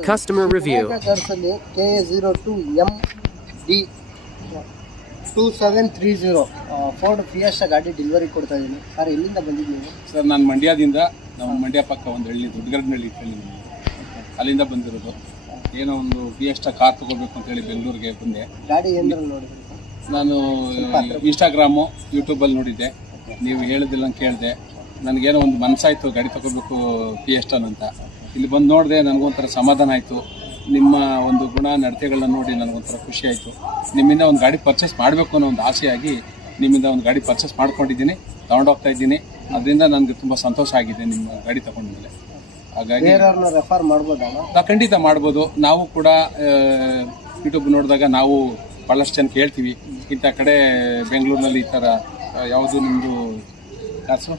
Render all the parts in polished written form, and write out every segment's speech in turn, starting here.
Customer review. ಕಾರ್ಸಲ್ಲಿ KA02MD 2730 Ford fiesta ಗಾಡಿ delivery ಕೊಡ್ತಾ ಇದ್ದೀನಿ ಸರ್. ಎಲ್ಲಿಂದ ಬಂದಿದ್ದೀವಿ ಸರ್? ನಾನು ಮಂಡ್ಯದಿಂದ, ನಮ್ಮ ಮಂಡ್ಯ ಪಕ್ಕ ಒಂದು ಹಳ್ಳಿ ದೊಡ್ಡಗರನಹಳ್ಳಿ ಹೇಳಿ ಅಲ್ಲಿಂದ ಬಂದಿರೋದು. ಏನೋ ಒಂದು ಫಿಯೆಸ್ಟಾ ಕಾರ್ ತೊಗೋಬೇಕು ಅಂತೇಳಿ ಬೆಂಗಳೂರಿಗೆ ಬಂದೆ. ಗಾಡಿ ಏನಾದ್ರು ನೋಡಿದ್ರಿ? ನಾನು ಇನ್ಸ್ಟಾಗ್ರಾಮು ಯೂಟ್ಯೂಬಲ್ಲಿ ನೋಡಿದ್ದೆ, ನೀವು ಹೇಳಿದಿಲ್ಲ ಅಂತ ಕೇಳಿದೆ. ನನಗೇನೋ ಒಂದು ಮನಸ್ಸಾಯಿತು ಗಾಡಿ ತೊಗೋಬೇಕು ಫಿಯೆಸ್ಟಾನಂತ. ಇಲ್ಲಿ ಬಂದು ನೋಡಿದೆ, ನನಗೊಂಥರ ಸಮಾಧಾನ ಆಯಿತು. ನಿಮ್ಮ ಒಂದು ಗುಣ ನಡತೆಗಳನ್ನ ನೋಡಿ ನನಗೊಂಥರ ಖುಷಿ ಆಯಿತು. ನಿಮ್ಮಿಂದ ಒಂದು ಗಾಡಿ ಪರ್ಚೇಸ್ ಮಾಡಬೇಕು ಅನ್ನೋ ಒಂದು ಆಸೆಯಾಗಿ ನಿಮ್ಮಿಂದ ಒಂದು ಗಾಡಿ ಪರ್ಚೇಸ್ ಮಾಡ್ಕೊಂಡಿದ್ದೀನಿ, ತೊಗೊಂಡೋಗ್ತಾ ಇದ್ದೀನಿ. ಅದರಿಂದ ನನಗೆ ತುಂಬ ಸಂತೋಷ ಆಗಿದೆ ನಿಮ್ಮ ಗಾಡಿ ತೊಗೊಂಡ್ಮೇಲೆ. ಹಾಗಾಗಿ ರೆಫರ್ ಮಾಡ್ಬೋದಾ? ಖಂಡಿತ ಮಾಡ್ಬೋದು. ನಾವು ಕೂಡ ಯೂಟ್ಯೂಬ್ ನೋಡಿದಾಗ ನಾವು ಭಾಳಷ್ಟು ಜನ ಕೇಳ್ತೀವಿ, ಇಂಥ ಕಡೆ ಬೆಂಗಳೂರಿನಲ್ಲಿ ಈ ಥರ ಯಾವುದು ನಿಮ್ಮದು ಕಾರ್ಸು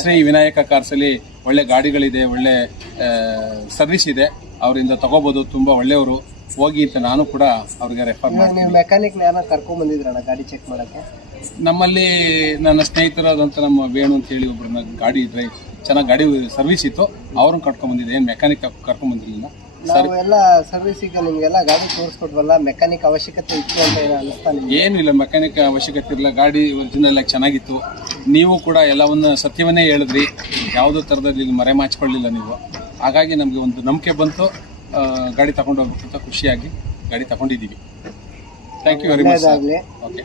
ಶ್ರೀ ವಿನಾಯಕ ಕಾರ್ಸಲ್ಲಿ ಒಳ್ಳೆ ಗಾಡಿಗಳಿದೆ, ಒಳ್ಳೆ ಸರ್ವಿಸ್ ಇದೆ, ಅವರಿಂದ ತಗೋಬೋದು, ತುಂಬ ಒಳ್ಳೆಯವರು, ಹೋಗಿ ಅಂತ ನಾನು ಕೂಡ ಅವ್ರಿಗೆ ರೆಫರ್ ಮಾಡ್ತೀನಿ. ನೀವು ಮೆಕ್ಯಾನಿಕ್ ಕರ್ಕೊಂಡ್ ಬಂದಿದ್ರಣ್ಣ ಗಾಡಿ ಚೆಕ್ ಮಾಡೋಕ್ಕೆ? ನಮ್ಮಲ್ಲಿ ನನ್ನ ಸ್ನೇಹಿತರಾದಂಥ ನಮ್ಮ ವೇಣು ಅಂತ ಹೇಳಿ ಒಬ್ಬರನ್ನ ಗಾಡಿ ಚೆನ್ನಾಗಿ ಗಾಡಿ ಸರ್ವಿಸ್ ಇತ್ತು, ಅವ್ರನ್ನ ಕರ್ಕೊಂಡ್ಬಂದಿದ್ದೆ. ಏನು ಮೆಕ್ಯಾನಿಕ್ ಕರ್ಕೊಂಡ್ಬಂದಿರಲಿಲ್ಲ. ಎಲ್ಲ ಸರ್ವಿಸಿಗೆ ನಿಮಗೆಲ್ಲ ಗಾಡಿ ತೋರಿಸ್ಕೊಟ್ವಲ್ಲ, ಮೆಕ್ಯಾನಿಕ್ ಅವಶ್ಯಕತೆ ಇತ್ತು ಅಂತ ಅನಿಸ್ತಾ? ಏನು ಇಲ್ಲ, ಮೆಕ್ಯಾನಿಕ್ ಅವಶ್ಯಕತೆ ಇಲ್ಲ. ಗಾಡಿ ಒರಿಜಿನಲ್ ಆಗಿ ಚೆನ್ನಾಗಿತ್ತು. ನೀವು ಕೂಡ ಎಲ್ಲವನ್ನು ಸತ್ಯವನ್ನೇ ಹೇಳಿದ್ರಿ, ಯಾವುದೋ ಥರದಲ್ಲಿ ಮರೆ ಮಾಚಿಕೊಳ್ಳಿಲ್ಲ ನೀವು. ಹಾಗಾಗಿ ನಮಗೆ ಒಂದು ನಂಬಿಕೆ ಬಂತು, ಗಾಡಿ ತಗೊಂಡು ಹೋಗ್ಬೇಕು ಅಂತ ಖುಷಿಯಾಗಿ ಗಾಡಿ ತಗೊಂಡಿದ್ದೀವಿ. Thank you very much. Okay.